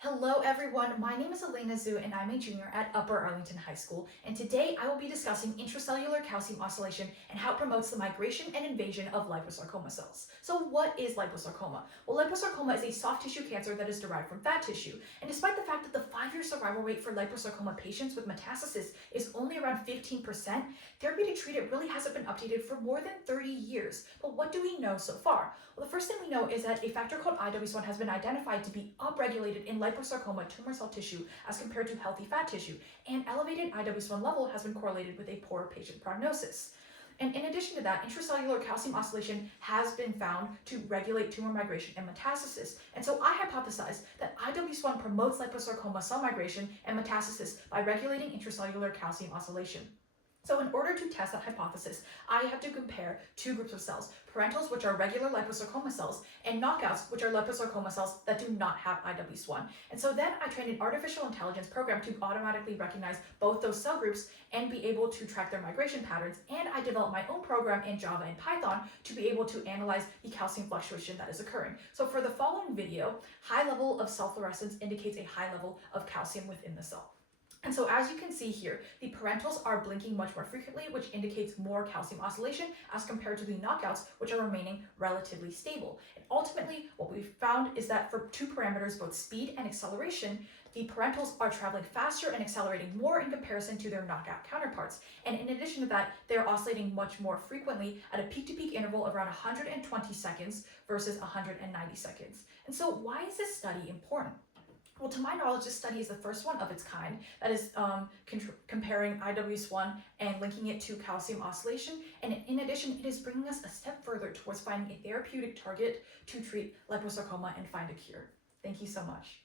Hello everyone, my name is Elena and I'm a junior at Upper Arlington High School, and today I will be discussing intracellular calcium oscillation and how it promotes the migration and invasion of liposarcoma cells. So what is liposarcoma? Well, liposarcoma is a soft tissue cancer that is derived from fat tissue, and despite the fact that the 5-year survival rate for liposarcoma patients with metastasis is only around 15%, therapy to treat it really hasn't been updated for more than 30 years. But what do we know so far? Well, the first thing we know is that a factor called IWS1 has been identified to be upregulated in liposarcoma tumor cell tissue as compared to healthy fat tissue, and elevated IWS1 level has been correlated with a poor patient prognosis. And in addition to that, intracellular calcium oscillation has been found to regulate tumor migration and metastasis. And so I hypothesize that IWS1 promotes liposarcoma cell migration and metastasis by regulating intracellular calcium oscillation. So in order to test that hypothesis, I have to compare two groups of cells, parentals, which are regular liposarcoma cells, and knockouts, which are liposarcoma cells that do not have IWS1. And so then I trained an artificial intelligence program to automatically recognize both those cell groups and be able to track their migration patterns. And I developed my own program in Java and Python to be able to analyze the calcium fluctuation that is occurring. So for the following video, high level of cell fluorescence indicates a high level of calcium within the cell. And so as you can see here, the parentals are blinking much more frequently, which indicates more calcium oscillation as compared to the knockouts, which are remaining relatively stable. And ultimately, what we've found is that for two parameters, both speed and acceleration, the parentals are traveling faster and accelerating more in comparison to their knockout counterparts. And in addition to that, they're oscillating much more frequently at a peak-to-peak interval of around 120 seconds versus 190 seconds. And so why is this study important? Well, to my knowledge, this study is the first one of its kind that is comparing IWS1 and linking it to calcium oscillation. And in addition, it is bringing us a step further towards finding a therapeutic target to treat liposarcoma and find a cure. Thank you so much.